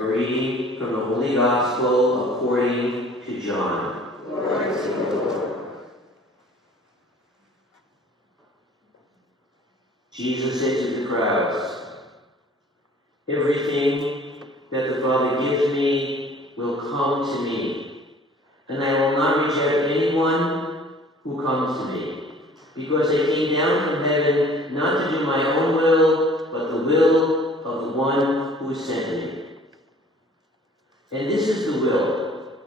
A reading from the Holy Gospel according to John. Glory to you, Lord. Jesus said to the crowds, "Everything that the Father gives me will come to me, and I will not reject anyone who comes to me, because I came down from heaven not to do my own will, but the will of the one who sent me. And this is the will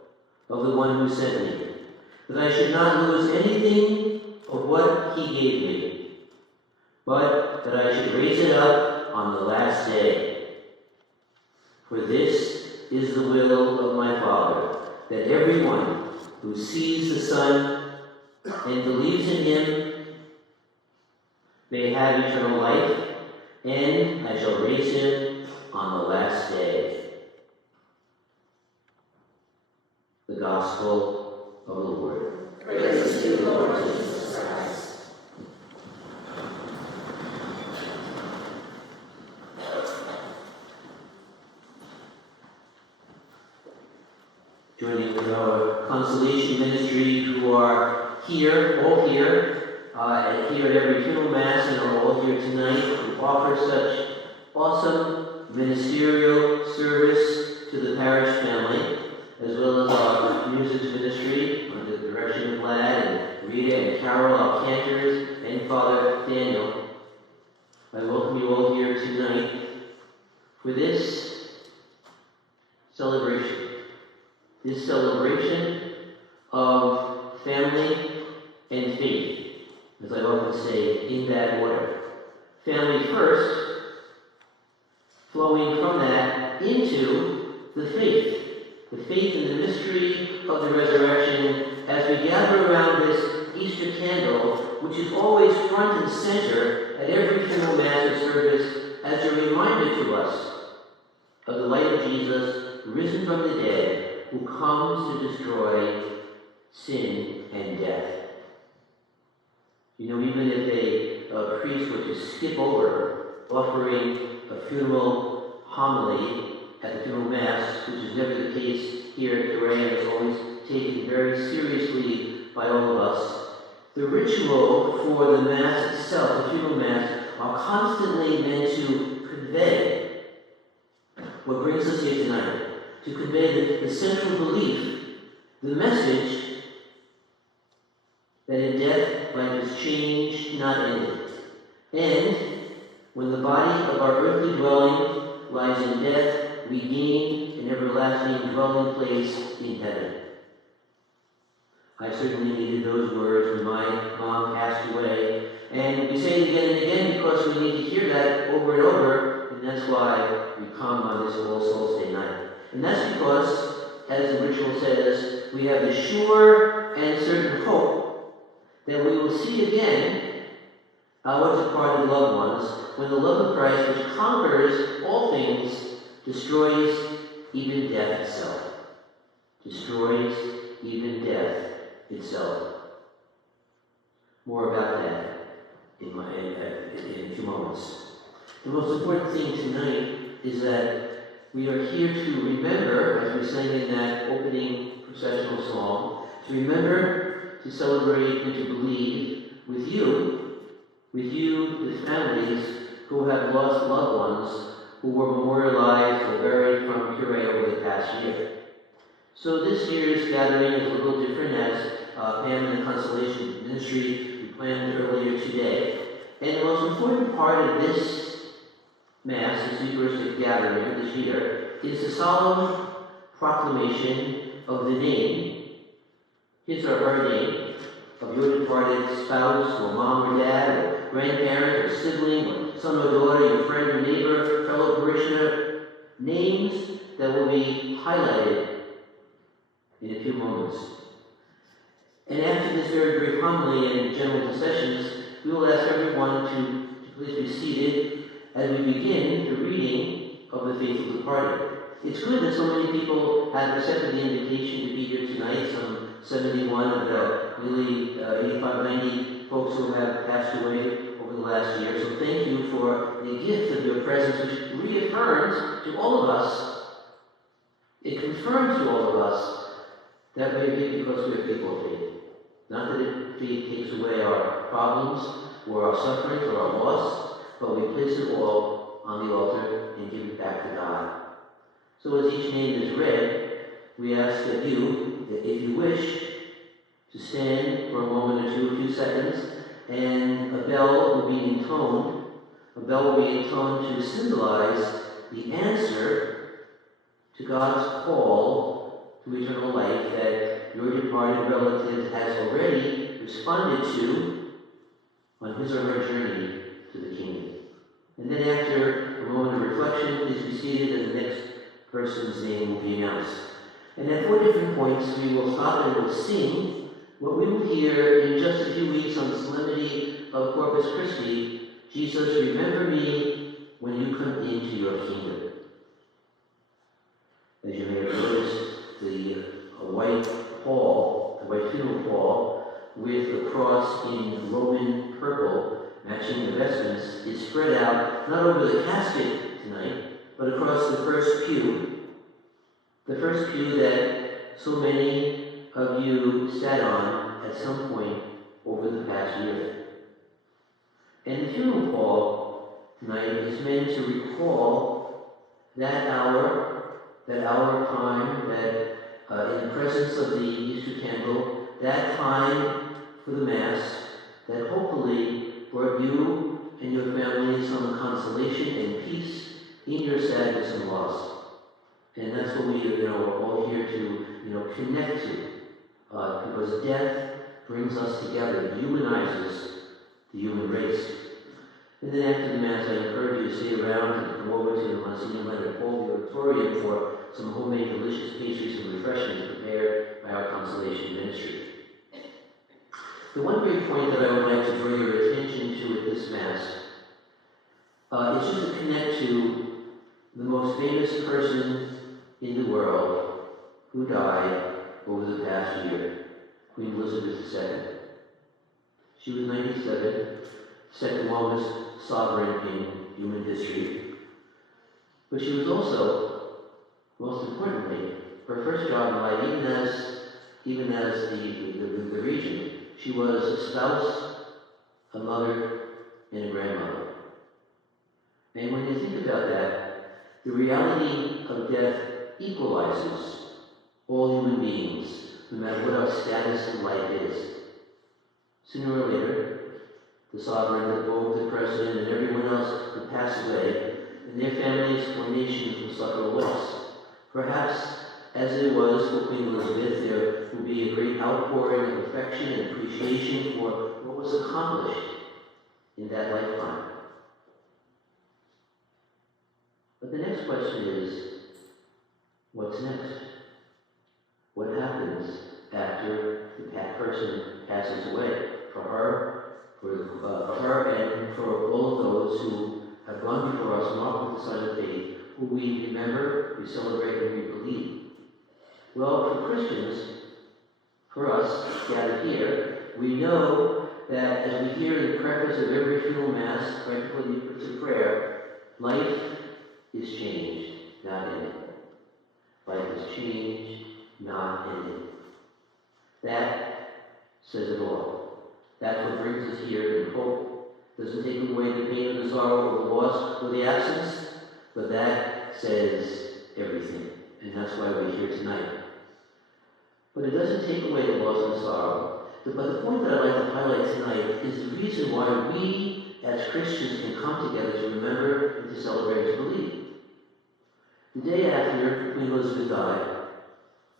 of the one who sent me, that I should not lose anything of what he gave me, but that I should raise it up on the last day. For this is the will of my Father, that everyone who sees the Son and believes in him may have eternal life, and I shall raise him on the last day." The Gospel of the Lord. Praise to you, Lord Jesus Christ. Joining with our consolation ministry who are here, all here, and here at every funeral mass and are all here tonight who offer such awesome ministerial service to the parish family, as well as our music ministry under the direction of Vlad and Rita and Carol, our cantors, and Father Daniel. I welcome you all here tonight for this celebration. This celebration of family and faith, as I often say, in that order. Family first, flowing from that into the faith in the mystery of the resurrection, as we gather around this Easter candle, which is always front and center at every funeral mass or service, as a reminder to us of the light of Jesus, risen from the dead, who comes to destroy sin and death. You know, even if a priest were to skip over offering a funeral homily at the funeral mass, which is never the case here at Duray, and is always taken very seriously by all of us, the ritual for the mass itself, the funeral mass, are constantly meant to convey what brings us here tonight, to convey the central belief, the message that in death life is changed, not ended. And when the body of our earthly dwelling lies in death, we gain an everlasting dwelling place in heaven. I certainly needed those words when my mom passed away, and we say it again and again because we need to hear that over and over, and that's why we come on this All Souls Day night. And that's because, as the ritual says, we have the sure and certain hope that we will see again our departed loved ones when the love of Christ, which conquers all things, destroys even death itself. Destroys even death itself. More about that in a few moments. The most important thing tonight is that we are here to remember, as we sang in that opening processional song, to remember, to celebrate, and to believe with you, the families who have lost loved ones who were memorialized or buried from Curie over the past year. So this year's gathering is a little different, as Pam and the Consolation Ministry we planned earlier today. And the most important part of this Mass, this Eucharistic gathering this year, is the solemn proclamation of the name, his or her name, of your departed spouse, or mom or dad, or grandparent, or sibling, or son or daughter, your friend or neighbor, fellow parishioner, names that will be highlighted in a few moments. And after this very brief homily and general processions, we will ask everyone to please be seated as we begin the reading of the faithful departed. It's good that so many people have accepted the invitation to be here tonight, some 71 of the nearly 85, 90 folks who have passed away over the last year. So thank you for the gift of your presence, which reaffirms to all of us It confirms to all of us that we are here because we are people of faith. Not that faith takes away our problems or our sufferings or our loss, but we place it all on the altar and give it back to God. So as each name is read, we ask that you, if you wish, to stand for a moment or two, a few seconds, and a bell will be intoned. A bell will be intoned to symbolize the answer to God's call to eternal life that your departed relative has already responded to on his or her journey to the kingdom. And then after a moment of reflection, please be seated and the next person's name will be announced. And at 4 different points, we will stop and we'll sing what we will hear in just a few weeks on the solemnity of Corpus Christi. Jesus, remember me when you come into your kingdom. As you may have noticed, the white pall, the white funeral pall, with the cross in Roman purple, matching the vestments, is spread out not over the casket tonight, but across the first pew. The first pew that so many of you sat on at some point over the past year. And the funeral pall tonight is meant to recall that hour time, that in the presence of the Easter candle, that time for the Mass, that hopefully brought you and your family some consolation and peace in your sadness and loss. And that's what we are all here to connect to, because death brings us together, humanizes the human race. And then after the Mass, I encourage you to stay around and come over to the Monsignor Leonard Paul Auditorium for some homemade delicious pastries and refreshments prepared by our Consolation Ministry. The one great point that I would like to draw your attention to at this Mass is just to connect to the most famous person in the world who died over the past year, Queen Elizabeth II. She was 97, second longest sovereign in human history. But she was also, most importantly, her first job in life, even as the regent, she was a spouse, a mother, and a grandmother. And when you think about that, the reality of death equalizes all human beings, no matter what our status in life is. Sooner or later, the sovereign, the pope, the president, and everyone else will pass away, and their families or nations will suffer loss. Perhaps, as it was for Queen Elizabeth, there will be a great outpouring of affection and appreciation for what was accomplished in that lifetime. But the next question is, what's next? What happens after the person passes away? For her and for all of those who have gone before us, marked with the sign of faith, who we remember, we celebrate, and we believe. Well, for Christians, for us gathered here, we know that as we hear in the preface of every funeral Mass, right before the efforts of prayer, life is changed, not ended. Life is changed, not ended. That says it all. That's what brings us here in hope. Doesn't take away the pain and the sorrow or the loss or the absence, but that says everything. And that's why we're here tonight. But it doesn't take away the loss and sorrow. But the point that I'd like to highlight tonight is the reason why we as Christians can come together to remember and to celebrate and to believe. The day after Queen Elizabeth died,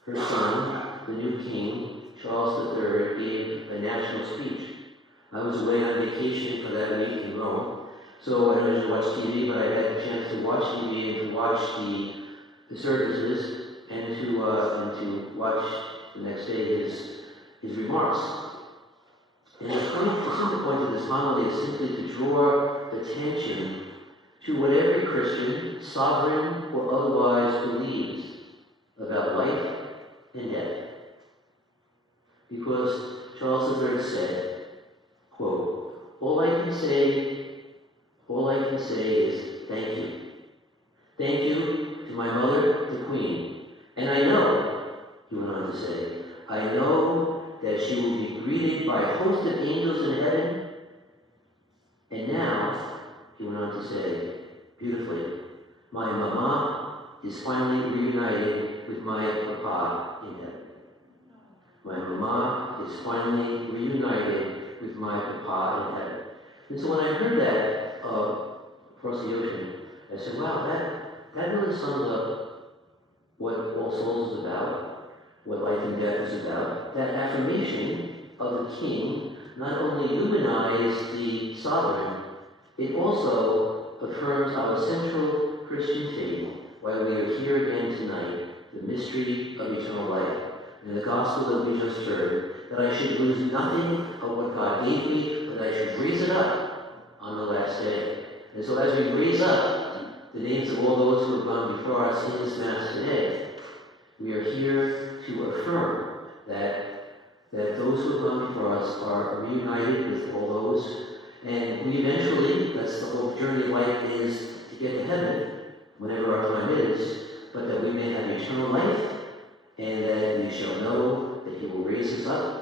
her son, the new king, Charles III, gave a national speech. I was away on vacation for that week in Rome, so I didn't watch TV, but I had a chance to watch TV and to watch the services and to watch the next day his remarks. And the simple point of this homily is simply to draw attention to what every Christian, sovereign or otherwise, believes about life and death. Because Charles III said, quote, all I can say is thank you. Thank you to my mother, the Queen. And I know, he went on to say, I know that she will be greeted by a host of angels in heaven. And now, he went on to say, beautifully, my mama is finally reunited with my papa in heaven. My mama is finally reunited with my papa in heaven. And so when I heard that across the ocean, I said, wow, that really sums up what All Souls is about, what life and death is about. That affirmation of the King not only humanized the sovereign, it also affirms our central Christian faith, why we are here again tonight, the mystery of eternal life. In the gospel that we just heard, that I should lose nothing of what God gave me, but I should raise it up on the last day. And so as we raise up the names of all those who have gone before us in this Mass today, we are here to affirm that those who have gone before us are reunited with all those, and we eventually, that's the whole journey of life, is to get to heaven, whenever our time is, but that we may have eternal life, and that we shall know that he will raise us up,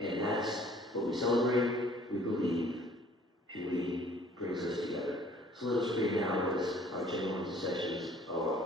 and that's what we celebrate, we believe, and we brings us together. So let us pray now as our general intercessions are